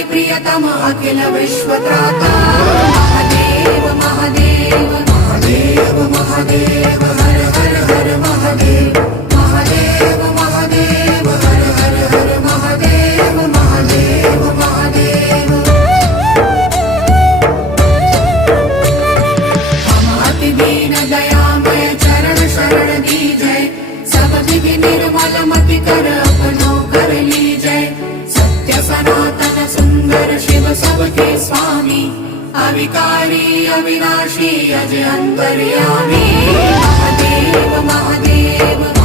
अति प्रियतम अखिल विश्वत्राता महादेव महादेव महादेव महादेव हर हर हर महादेव महादेव महादेव हर हर हर महादेव महादेव महादेव। हम अति दीन दयामय चरण शरण दीजय सब विघ्न निर्मल मति कर अपनो कर लीजय सत्य सनातन सुंदर शिव सबके स्वामी अविकारी अविनाशी अजय अंतर्यामी महादेव महादेव।